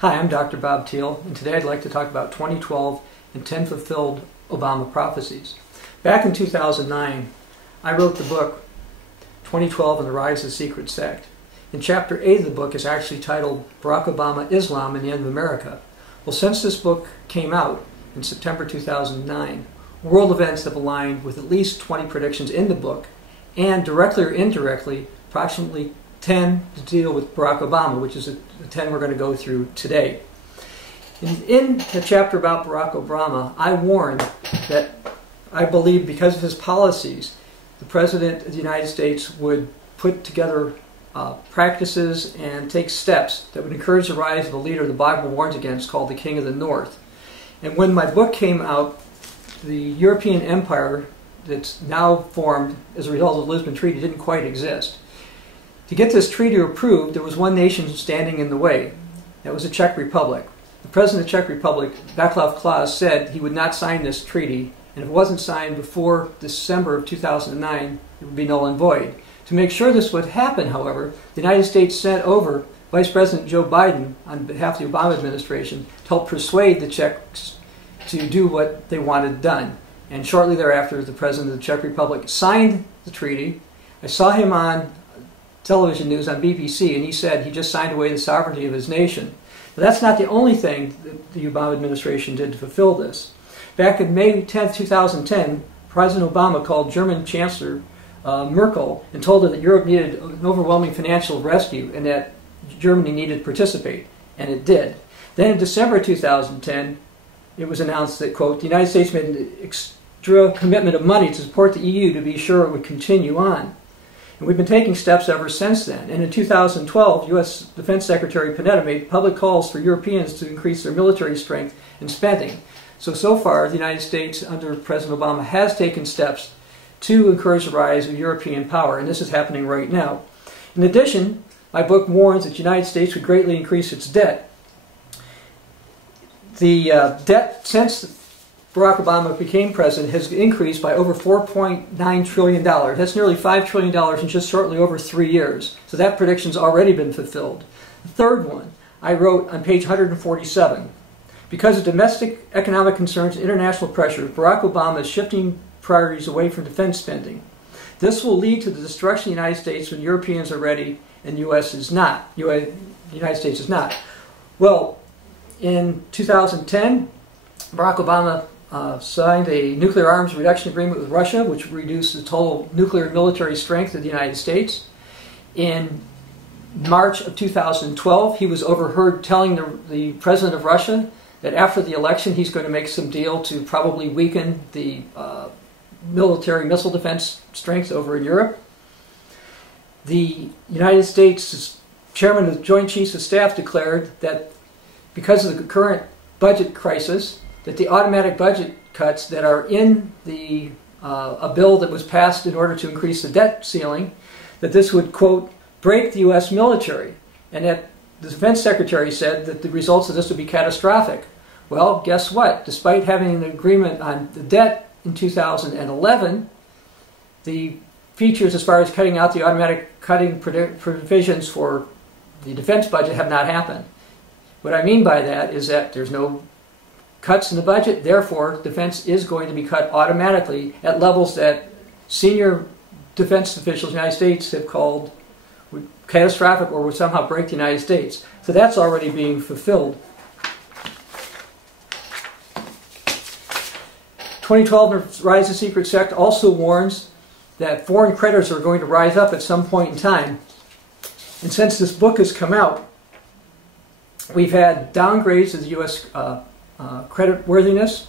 Hi, I'm Dr. Bob Thiel, and today I'd like to talk about 2012 and 10 fulfilled Obama prophecies. Back in 2009, I wrote the book 2012 and the Rise of the Secret Sect. In Chapter 8 of the book is actually titled Barack Obama, Islam, and the End of America. Well, since this book came out in September 2009, world events have aligned with at least 20 predictions in the book, and directly or indirectly, approximately 10 to deal with Barack Obama, which is the 10 we're going to go through today. In the chapter about Barack Obama, I warned that I believe because of his policies, the President of the United States would put together practices and take steps that would encourage the rise of a leader the Bible warns against called the King of the North. And when my book came out, the European empire that's now formed as a result of the Lisbon Treaty didn't quite exist. To get this treaty approved, there was one nation standing in the way. That was the Czech Republic. The President of the Czech Republic, Václav Klaus, said he would not sign this treaty, and if it wasn't signed before December of 2009, it would be null and void. To make sure this would happen, however, the United States sent over Vice President Joe Biden on behalf of the Obama administration to help persuade the Czechs to do what they wanted done. And shortly thereafter, the President of the Czech Republic signed the treaty. I saw him on television news on BBC, and he said he just signed away the sovereignty of his nation. But that's not the only thing that the Obama administration did to fulfill this. Back in May 10, 2010, President Obama called German Chancellor Merkel and told her that Europe needed an overwhelming financial rescue and that Germany needed to participate, and it did. Then in December 2010, it was announced that, quote, the United States made an extra commitment of money to support the EU to be sure it would continue on. And we've been taking steps ever since then. And in 2012, U.S. Defense Secretary Panetta made public calls for Europeans to increase their military strength and spending. So far, the United States, under President Obama, has taken steps to encourage the rise of European power, and this is happening right now. In addition, my book warns that the United States would greatly increase its debt. The debt since Barack Obama became president has increased by over $4.9 trillion. That's nearly $5 trillion in just shortly over 3 years. So that prediction's already been fulfilled. The third one I wrote on page 147. Because of domestic economic concerns and international pressure, Barack Obama is shifting priorities away from defense spending. This will lead to the destruction of the United States when Europeans are ready and the U.S. is not. The United States is not. Well, in 2010, Barack Obama signed a nuclear arms reduction agreement with Russia, which reduced the total nuclear military strength of the United States. In March of 2012, he was overheard telling the president of Russia that after the election he's going to make some deal to probably weaken the military missile defense strength over in Europe. The United States chairman of the Joint Chiefs of Staff declared that because of the current budget crisis, that the automatic budget cuts that are in the a bill that was passed in order to increase the debt ceiling, that this would, quote, break the U.S. military, and that the defense secretary said that the results of this would be catastrophic. Well, guess what? Despite having an agreement on the debt in 2011, the features as far as cutting out the automatic cutting provisions for the defense budget have not happened. What I mean by that is that there's no cuts in the budget, therefore defense is going to be cut automatically at levels that senior defense officials in the United States have called catastrophic or would somehow break the United States. So that's already being fulfilled. 2012 Rise of the Secret Sect also warns that foreign creditors are going to rise up at some point in time. And since this book has come out, we've had downgrades of the U.S. Credit worthiness.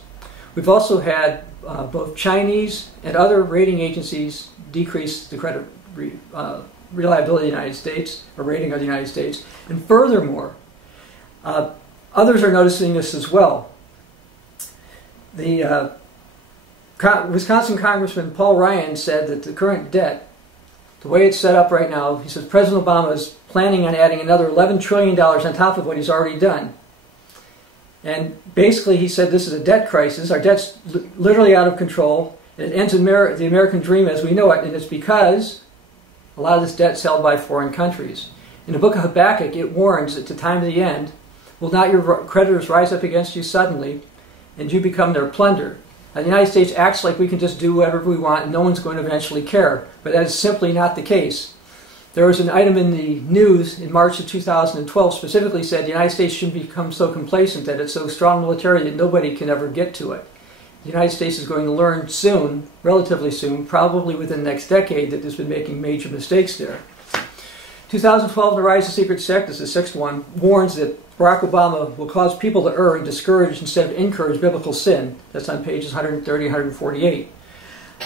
We've also had both Chinese and other rating agencies decrease the credit reliability of the United States, or rating of the United States. And furthermore, others are noticing this as well. The Wisconsin Congressman Paul Ryan said that the current debt, the way it's set up right now, he says President Obama is planning on adding another $11 trillion on top of what he's already done. And basically he said this is a debt crisis. Our debt's literally out of control. It ends the American dream as we know it, and it's because a lot of this debt is held by foreign countries. In the book of Habakkuk, it warns that at the time of the end, Will not your creditors rise up against you suddenly, and you become their plunder? Now, the United States acts like we can just do whatever we want and no one's going to eventually care, but that is simply not the case. There was an item in the news in March of 2012 specifically said the United States shouldn't become so complacent that it's so strong militarily that nobody can ever get to it. The United States is going to learn soon, relatively soon, probably within the next decade, that it's been making major mistakes there. 2012, The Rise of Secret Sect is the sixth one, warns that Barack Obama will cause people to err and discourage instead of encourage biblical sin. That's on pages 130 and 148.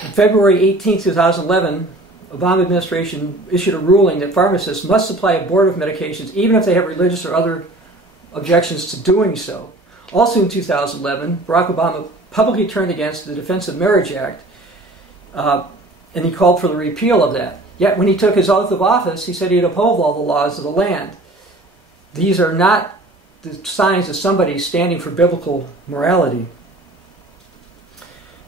On February 18, 2011, Obama administration issued a ruling that pharmacists must supply a board of medications even if they have religious or other objections to doing so. Also in 2011, Barack Obama publicly turned against the Defense of Marriage Act, and he called for the repeal of that. Yet when he took his oath of office, he said he'd uphold all the laws of the land. These are not the signs of somebody standing for biblical morality.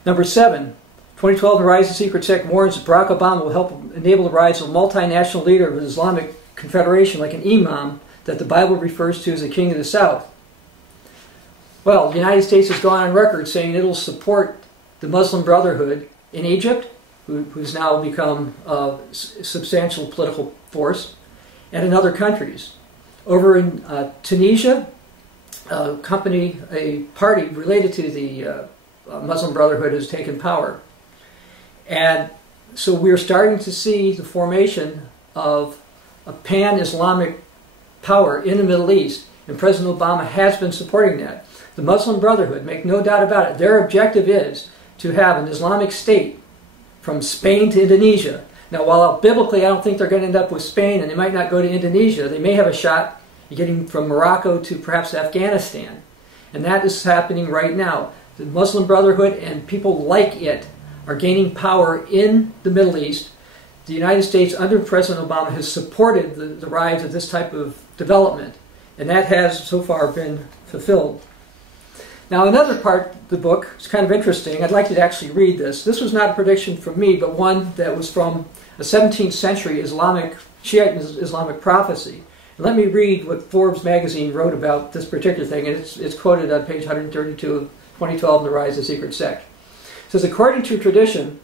Number 7. 2012, The Rise of Secret Sect warns that Barack Obama will help enable the rise of a multinational leader of an Islamic confederation like an imam that the Bible refers to as the King of the South. Well, the United States has gone on record saying it'll support the Muslim Brotherhood in Egypt, who's now become a substantial political force, and in other countries. Over in Tunisia, a party related to the Muslim Brotherhood has taken power. And so we're starting to see the formation of a pan-Islamic power in the Middle East, and President Obama has been supporting that. The Muslim Brotherhood, make no doubt about it, their objective is to have an Islamic state from Spain to Indonesia. Now, while biblically I don't think they're going to end up with Spain, and they might not go to Indonesia, they may have a shot at getting from Morocco to perhaps Afghanistan. And that is happening right now. The Muslim Brotherhood and people like it are gaining power in the Middle East. The United States, under President Obama, has supported the rise of this type of development, and that has so far been fulfilled. Now, another part of the book is kind of interesting. I'd like you to actually read this. This was not a prediction from me, but one that was from a 17th century Shiite Islamic prophecy. And let me read what Forbes magazine wrote about this particular thing, and it's quoted on page 132 of 2012 in The Rise of the Secret Sect. It says, according to tradition,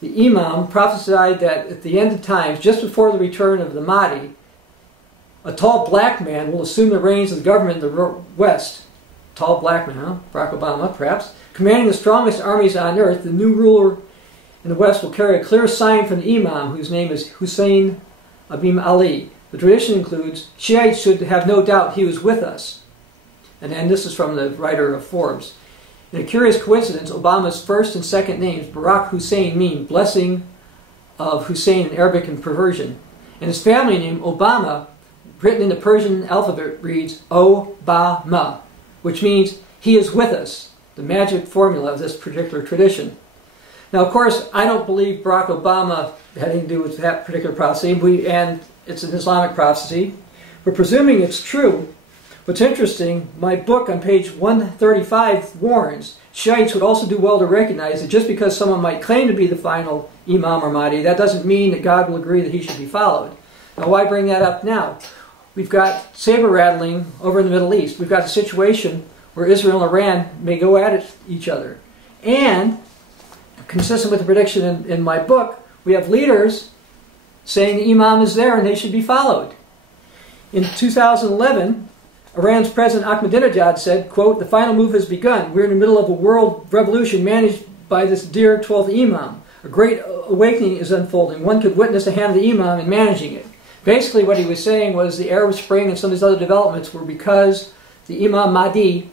the Imam prophesied that at the end of times, just before the return of the Mahdi, a tall black man will assume the reins of the government in the West. Tall black man, huh? Barack Obama, perhaps. Commanding the strongest armies on earth, the new ruler in the West will carry a clear sign from the Imam, whose name is Hussein ibn Ali. The tradition includes, Shiites should have no doubt he was with us. And then this is from the writer of Forbes. In a curious coincidence, Obama's first and second names, Barack Hussein, mean blessing of Hussein in Arabic and Persian. And his family name, Obama, written in the Persian alphabet, reads Obama, which means he is with us, the magic formula of this particular tradition. Now, of course, I don't believe Barack Obama had anything to do with that particular prophecy, and it's an Islamic prophecy. But presuming it's true, what's interesting, my book on page 135 warns Shiites would also do well to recognize that just because someone might claim to be the final Imam or Mahdi, that doesn't mean that God will agree that he should be followed. Now, why bring that up now? We've got saber rattling over in the Middle East. We've got a situation where Israel and Iran may go at each other. And, consistent with the prediction in my book, we have leaders saying the Imam is there and they should be followed. In 2011, Iran's President Ahmadinejad said, quote, the final move has begun. We're in the middle of a world revolution managed by this dear 12th Imam. A great awakening is unfolding. One could witness the hand of the Imam in managing it. Basically what he was saying was the Arab Spring and some of these other developments were because the Imam Mahdi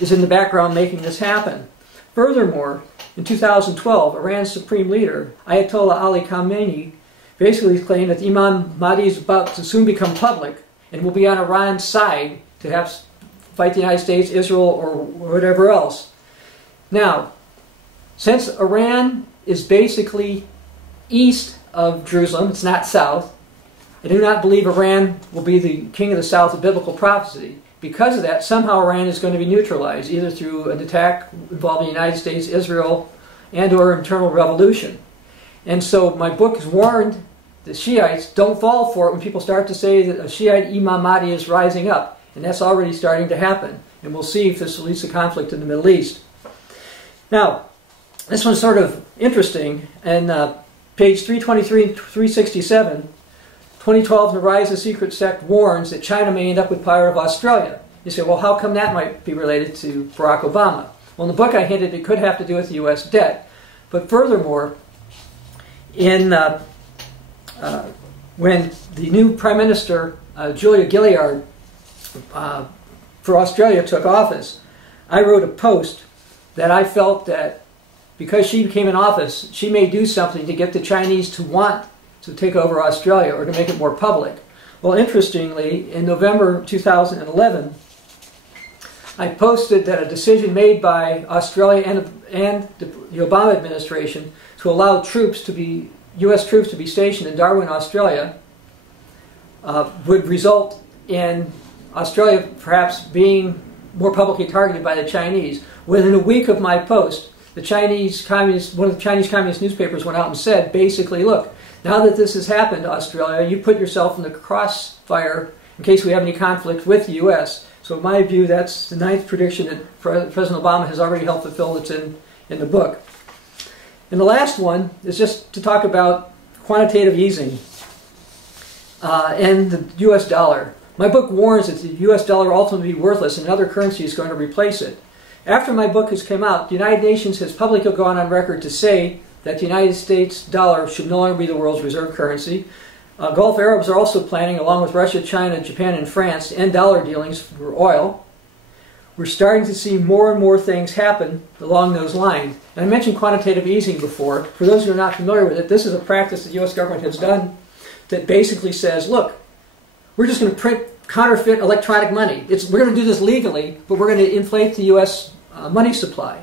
is in the background making this happen. Furthermore, in 2012, Iran's supreme leader, Ayatollah Ali Khamenei, basically claimed that the Imam Mahdi is about to soon become public and will be on Iran's side to have fight the United States, Israel, or whatever else. Now, since Iran is basically east of Jerusalem, it's not south, I do not believe Iran will be the king of the south of biblical prophecy. Because of that, somehow Iran is going to be neutralized, either through an attack involving the United States, Israel, and or internal revolution. And so my book has warned the Shiites, don't fall for it when people start to say that a Shiite Imam Mahdi is rising up. And that's already starting to happen. And we'll see if this leads to conflict in the Middle East. Now, this one's sort of interesting. And page 323 and 367, 2012, The Rise of Secret Sect warns that China may end up with power of Australia. You say, well, how come that might be related to Barack Obama? Well, in the book I hinted it could have to do with the U.S. debt. But furthermore, when the new Prime Minister, Julia Gillard, for Australia took office, I wrote a post that I felt that because she came in office, she may do something to get the Chinese to want to take over Australia or to make it more public. Well, interestingly, in November 2011, I posted that a decision made by Australia and the Obama administration to allow U.S. troops to be stationed in Darwin, Australia, would result in Australia perhaps being more publicly targeted by the Chinese. Within a week of my post, one of the Chinese communist newspapers went out and said, basically, look, now that this has happened to Australia, you put yourself in the crossfire in case we have any conflict with the U.S. So in my view, that's the 9th prediction that President Obama has already helped fulfill that's in the book. And the last one is just to talk about quantitative easing and the U.S. dollar. My book warns that the U.S. dollar will ultimately be worthless and another currency is going to replace it. After my book has come out, the United Nations has publicly gone on record to say that the United States dollar should no longer be the world's reserve currency. Gulf Arabs are also planning, along with Russia, China, Japan, and France, to end dollar dealings for oil. We're starting to see more and more things happen along those lines. And I mentioned quantitative easing before. For those who are not familiar with it, this is a practice the U.S. government has done that basically says, look, we're just going to print counterfeit electronic money. We're going to do this legally, but we're going to inflate the U.S. Money supply.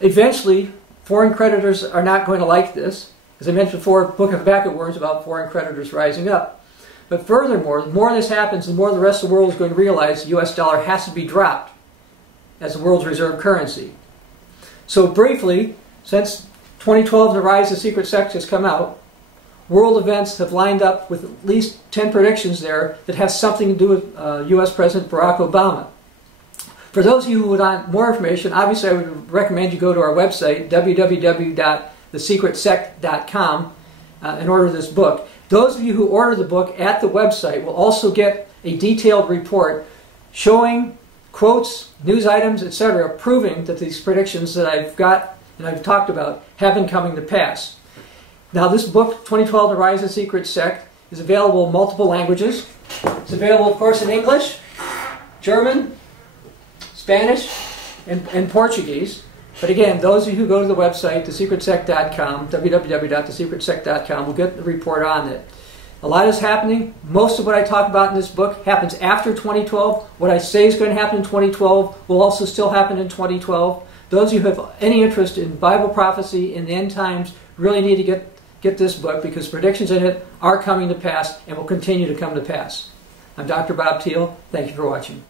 Eventually, foreign creditors are not going to like this. As I mentioned before, Book of Habakkuk warns about foreign creditors rising up. But furthermore, the more this happens, the more the rest of the world is going to realize the U.S. dollar has to be dropped as the world's reserve currency. So briefly, since 2012 The Rise of Secret Sect has come out, world events have lined up with at least 10 predictions there that has something to do with U.S. President Barack Obama. For those of you who would want more information, obviously I would recommend you go to our website, www.thesecretsect.com, and order this book. Those of you who order the book at the website will also get a detailed report showing quotes, news items, etc., proving that these predictions that I've got and I've talked about have been coming to pass. Now this book, 2012 The Rise of the Secret Sect, is available in multiple languages. It's available, of course, in English, German, Spanish, and Portuguese. But again, those of you who go to the website, thesecretsect.com, www.thesecretsect.com, will get the report on it. A lot is happening. Most of what I talk about in this book happens after 2012. What I say is going to happen in 2012 will also still happen in 2012. Those of you who have any interest in Bible prophecy in the end times really need to get this book because predictions in it are coming to pass and will continue to come to pass. I'm Dr. Bob Thiel. Thank you for watching.